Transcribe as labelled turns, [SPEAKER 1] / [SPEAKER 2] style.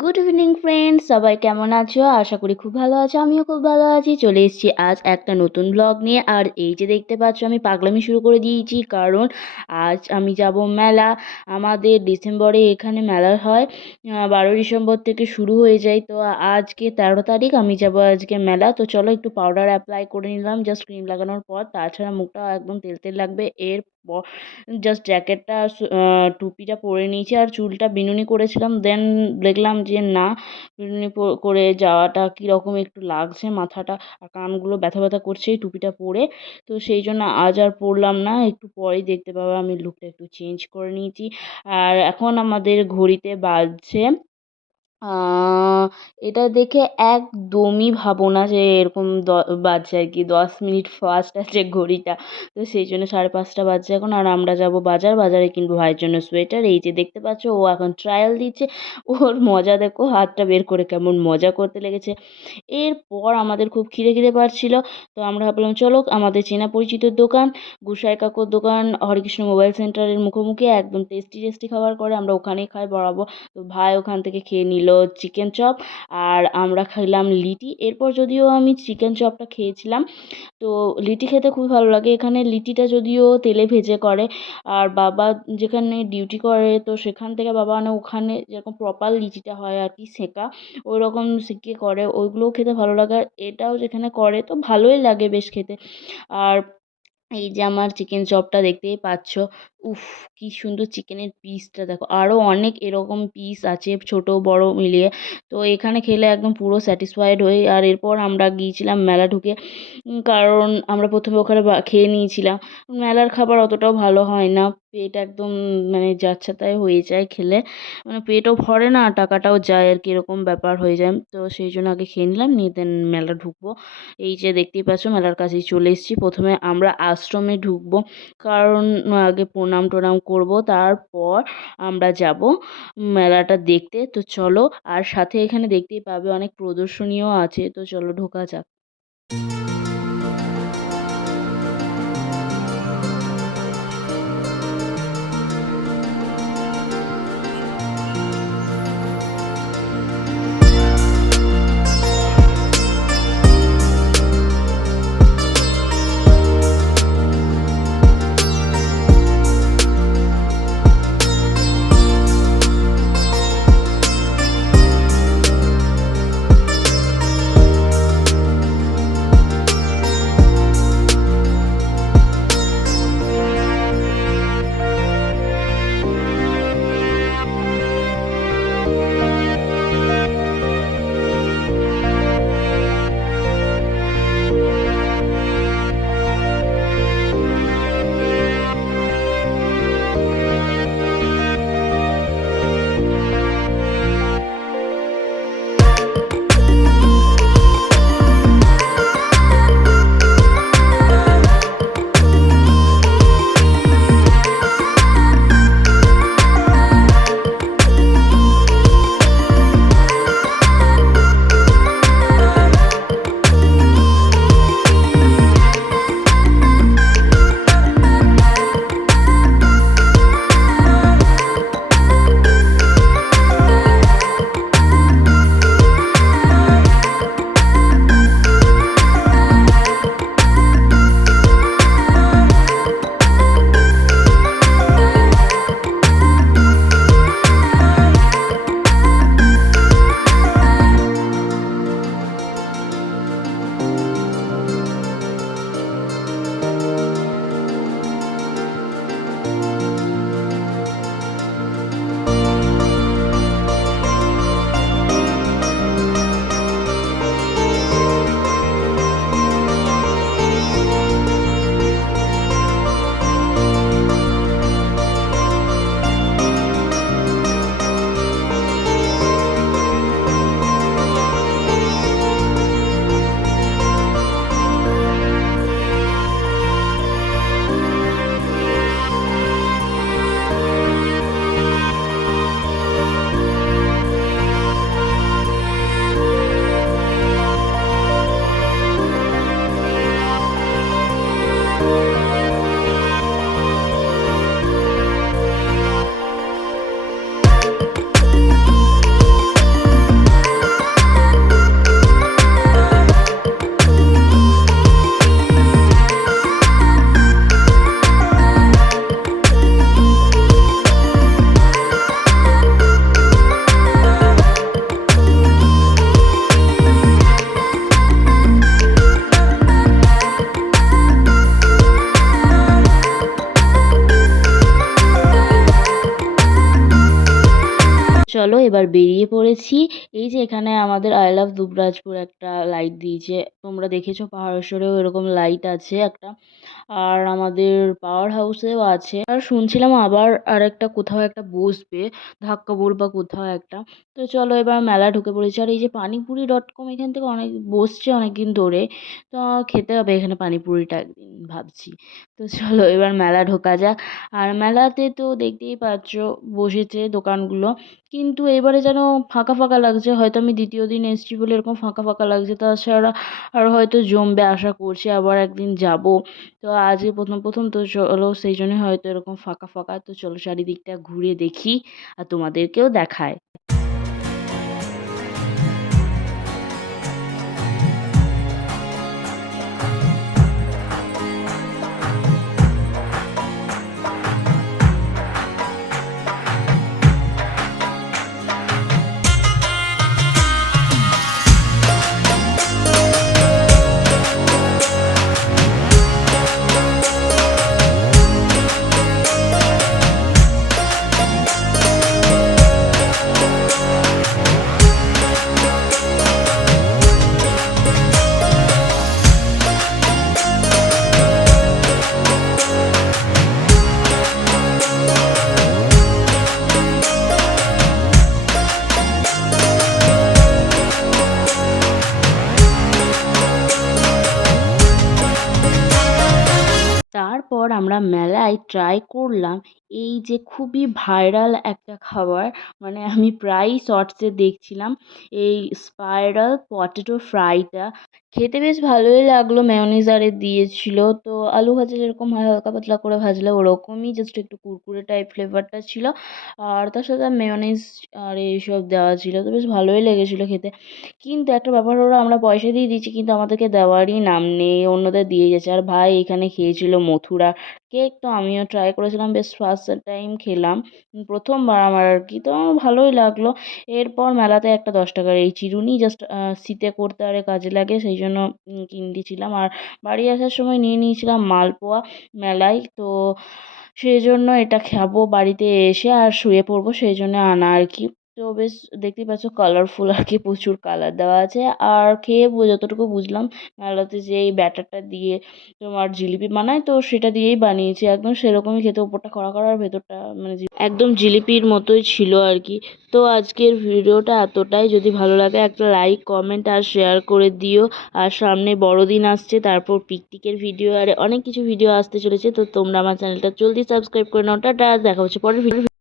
[SPEAKER 1] Good evening friends সবাই কেমন আছো? আশা করি খুব ভালো আছো, আমিও খুব ভালো আছি। চলে এসেছি আজ একটা নতুন ব্লগ নিয়ে। আর এই যে দেখতে পাচ্ছ, আমি পাগলামি শুরু করে দিয়েছি, কারণ আজ আমি যাব মেলা। আমাদের ডিসেম্বরে এখানে মেলা হয় বারো ডিসেম্বর থেকে শুরু হয়ে যায়। তো আজকে তেরো তারিখ, আমি যাব আজকে মেলা। তো চলো একটু পাউডার অ্যাপ্লাই করে নিলাম জাস্ট ক্রিম লাগানোর পর। তাছাড়া মুখটা একদম তেল তেল লাগবে। এর জাস্ট জ্যাকেটটা টুপিটা পরে নিয়েছি আর চুলটা বিনুনি করেছিলাম। দেন দেখলাম যে না, বিনুনি করে যাওয়াটা কীরকম একটু লাগছে মাথাটা আর কানগুলো ব্যথা ব্যথা করছে এই টুপিটা পরে। তো সেই জন্য আজ আর পরলাম না, একটু পরেই দেখতে পাবে। আমি লুকটা একটু চেঞ্জ করে নিয়েছি। আর এখন আমাদের ঘড়িতে বাজছে এটা দেখে একদমই ভাবো না যে এরকম দ, বাজছে আর কি। দশ মিনিট ফাস্ট আছে ঘড়িটা। তো সেই জন্য সাড়ে পাঁচটা বাজছে এখন আর আমরা যাব বাজার। বাজারে কিনবো ভাইয়ের জন্য সোয়েটার এই যে দেখতে পাচ্ছ, ও এখন ট্রায়াল দিচ্ছে। ওর মজা দেখো, হাতটা বের করে কেমন মজা করতে লেগেছে। এরপর আমাদের খুব খিদে খিদে পাচ্ছিলো তো আমরা ভাবলাম, চলো আমাদের চেনা পরিচিত দোকান, গুসাই কাকুর দোকান, হরেকৃষ্ণ মোবাইল সেন্টারের মুখোমুখি, একদম টেস্টি টেস্টি খাবার করে আমরা ওখানেই খাই বরাবর। তো ভাই ওখান থেকে খেয়ে নিল। চিকেন চপ আর আমরা খেলাম লিটি। এরপর যদিও আমি চিকেন চপটা খেয়েছিলাম, তো লিটি খেতে খুবই ভালো লাগে। এখানে লিটিটা যদিও তেলে ভেজে করে আর বাবা যেখানে ডিউটি করে, তো সেখান থেকে বাবা মানে ওখানে যেরকম প্রপার লিচিটা হয় আর কি, সেঁকা ওই রকম সেঁকে করে, ওইগুলোও খেতে ভালো লাগে। আর এটাও যেখানে করে, তো ভালোই লাগে বেশ খেতে। আর এই যে আমার চিকেন চপটা দেখতেই পাচ্ছ উফ, কি সুন্দর চিকেনের পিসটা দেখো আরও অনেক এরকম পিস আছে ছোট, বড় মিলিয়ে। তো এখানে খেলে একদম পুরো স্যাটিসফাইড হই। আর এরপর আমরা গিয়েছিলাম মেলা ঢুকে। কারণ আমরা প্রথমে ওখানে খেয়ে নিয়েছিলাম। মেলার খাবার অতটাও ভালো হয় না। পেট একদম মানে যাচ্ছে তাই হয়ে যায় খেলে। মানে পেটও ভরে না, টাকাটাও যায় আর কি, এরকম ব্যাপার হয়ে যায়। তো সেই জন্য আগে খেয়ে নিলাম, নিয়ে দেন মেলা ঢুকবো। এই যে দেখতেই পাচ্ছ, মেলার কাছেই চলে এসেছি। প্রথমে আমরা আশ্রমে ঢুকবো। কারণ, আগে প্রণাম টনাম করব। তারপর আমরা যাব মেলাটা দেখতে। তো চলো, আর সাথে এখানে দেখতেই পাবে অনেক প্রদর্শনীও আছে। তো চলো, ঢোকা যাক। চলো এবার বেরিয়ে পড়েছি। এই যে এখানে আমাদের আই লাভ দুবরাজপুর একটা লাইট দিয়েছে। তোমরা দেখেছ পাহাড়েশ্বরেও এরকম লাইট আছে একটা। আর আমাদের পাওয়ার হাউসেও আছে। আর শুনছিলাম আবার আর একটা কোথাও একটা বসবে, ধাক্কাবোর বা কোথাও একটা। তো চলো এবার মেলা ঢুকে পড়েছি। আর এই যে পানিপুরি ডট কম এখান থেকে অনেক, বসছে অনেক দিন ধরে। তো খেতে হবে এখানে পানিপুরিটা একদিন ভাবছি। তো চলো এবার মেলা ঢোকা যাক। আর মেলাতে তো দেখতেই পাচ্ছ বসেছে দোকানগুলো। কিন্তু এবারে যেন ফাঁকা ফাঁকা লাগছে। হয়তো আমি দ্বিতীয় দিন এসছি বলে এরকম ফাঁকা ফাঁকা লাগছে। তাছাড়া আর হয়তো জমবে আশা করছি, আবার একদিন যাব। তো আজকে প্রথম প্রথম তো চলো, সেই জন্যই হয়তো এরকম ফাঁকা ফাঁকা। তো চলো চারিদিকটা ঘুরে দেখি আর তোমাদেরকেও দেখায়। তারপর আমরা মেলায় ট্রাই করলাম। এই যে খুবই ভাইরাল একটা খাবার মানে আমি প্রায়ই শর্টসে দেখছিলাম। এই স্পাইরাল পটেটো ফ্রাইটা খেতে বেশ ভালোই লাগল মেয়োনিজ আরে দিয়েছিল। তো আলু ভাজা যেরকম হয়, হালকা পাতলা করে ভাজলে ওরকমই জাস্ট একটু কুরকুরে টাইপ ফ্লেভারটা ছিল। আর তার সাথে মেয়োনিজ আর এইসব দেওয়া ছিল। তো বেশ ভালোই লেগেছিলো খেতে। কিন্তু একটা ব্যাপার হলো, আমরা পয়সা দিয়ে দিয়েছি, কিন্তু আমাদেরকে দেওয়ারই নাম নেই, অন্যদের দিয়ে গেছে। আর ভাই এখানে খেয়েছিল মথুরা। কেক তো আমিও ট্রাই করেছিলাম, বেশ ফার্স্ট টাইম খেলাম। প্রথমবার আমার আর কি, তো আমার ভালোই লাগল। এরপর মেলাতে একটা দশ টাকার এই চিরুনি জাস্ট শীতে করতে আরে কাজে লাগে, সেই জন্য কিনতেছিলাম। আর বাড়ি আসার সময় নিয়ে নিয়েছিলাম মালপোয়া মেলায়, তো সেই জন্য এটা খাব বাড়িতে এসে, আর শুয়ে পড়ব, সেই জন্য আনা আর কি। তো বেশ দেখতেই পাচ্ছ কালারফুল আর কি প্রচুর কালার দেওয়া আছে। আর খেয়ে যতটুকু বুঝলাম মেলাতে যে এই ব্যাটারটা দিয়ে তোমার জিলিপি বানায়, তো সেটা দিয়েই বানিয়েছে একদম। সেরকমই খেতে ওপরটা কড়া কড়া আর ভেতরটা মানে একদম জিলিপির মতোই ছিল আর কি। তো আজকের ভিডিওটা এতটাই। যদি ভালো লাগে একটা লাইক কমেন্ট আর শেয়ার করে দিও। আর সামনে বড়দিন আসছে, তারপর পিকনিকের ভিডিও আর অনেক কিছু ভিডিও আসতে চলেছে। তো তোমরা আমার চ্যানেলটা জলদি সাবস্ক্রাইব করে নাও। টাটা, দেখা হচ্ছে পরের ভিডিও